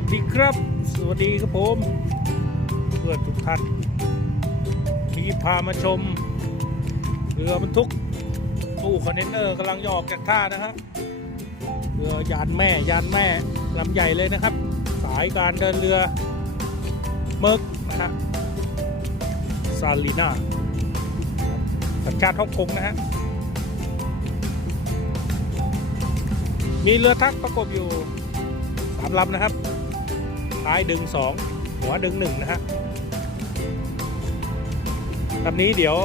วัสดีครับ สวัสดีครับผม เพื่อนทุกท่านมีพามาชม เรือบรรทุกตู้คอนเทนเนอร์กำลังจะออกจากท่านะฮะเรือยานแม่ยานแม่ลำใหญ่เลยนะครับ สายการเดินเรือเมิร์กนะฮะซาลีนาสัญชาติฮ่องกงนะฮะมีเรือทักประกบอยู่สามลำนะครับ ท้ายดึงสองหัวดึงหนึ่งนะฮะลำนี้เดี๋ยว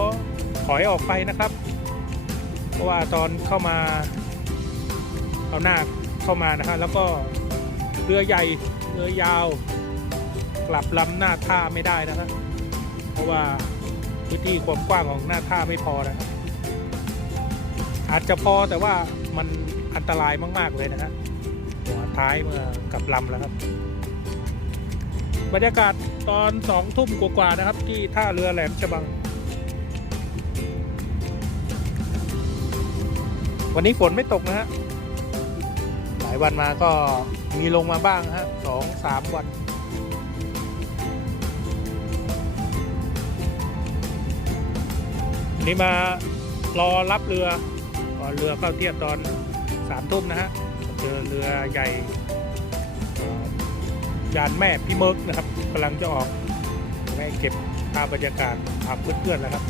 ถอยออกไปนะครับ เพราะว่าตอนเข้ามาเอาหน้าเข้ามานะฮะแล้วก็เรือใหญ่เรือยาว กลับลำหน้าท่าไม่ได้นะครับเพราะว่าพื้นที่ความกว้างของหน้าท่าไม่พอนะครับอาจจะพอแต่ว่ามันอันตรายมาก ๆ เลยนะฮะหัวท้ายเมื่อกลับลำแล้วครับ บรรยากาศตอนสองทุ่มกว่าๆนะครับ ที่ท่าเรือแหลมฉบัง วันนี้ฝนไม่ตกนะฮะ หลายวันมาก็มีลงมาบ้างฮะสองสามวันนี่มารอรับเรือก่อนเรือเข้าเทียบตอนสามทุ่มนะฮะเจอเรือใหญ่ ยานแม่พี่เมิร์กนะครับกำลังจะออกแม่เก็บภาพบรรยากาศภาพเพื่อนๆแล้วครับ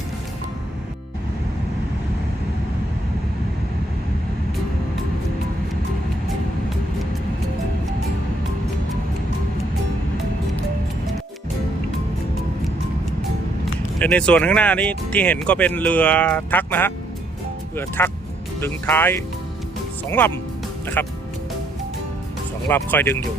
ในส่วนข้างหน้านี้ที่เห็นก็เป็นเรือทักนะฮะ เรือทักดึงท้ายสองลำนะครับสองลำคอยดึงอยู่